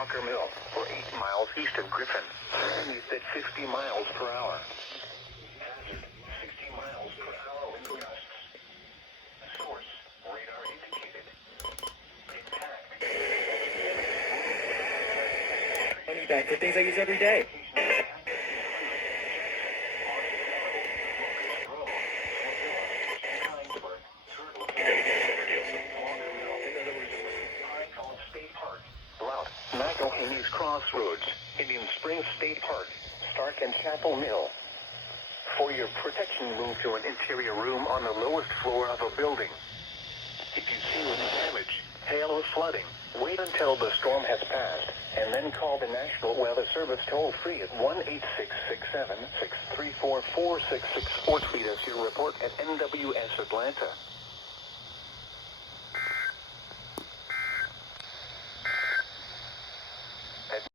Walker Mill, or 8 miles east of Griffin. Winds at 50 miles per hour. Hazard, 60 miles per hour wind gusts. Source, radar indicated. Intact. Money back for things I use every day. McElhaney's Crossroads, Indian Springs State Park, Stark and Chapel Mill. For your protection, move to an interior room on the lowest floor of a building. If you see any damage, hail or flooding, wait until the storm has passed, and then call the National Weather Service toll-free at 1-8667-634-4664. Tweet us your report at NWS Atlanta.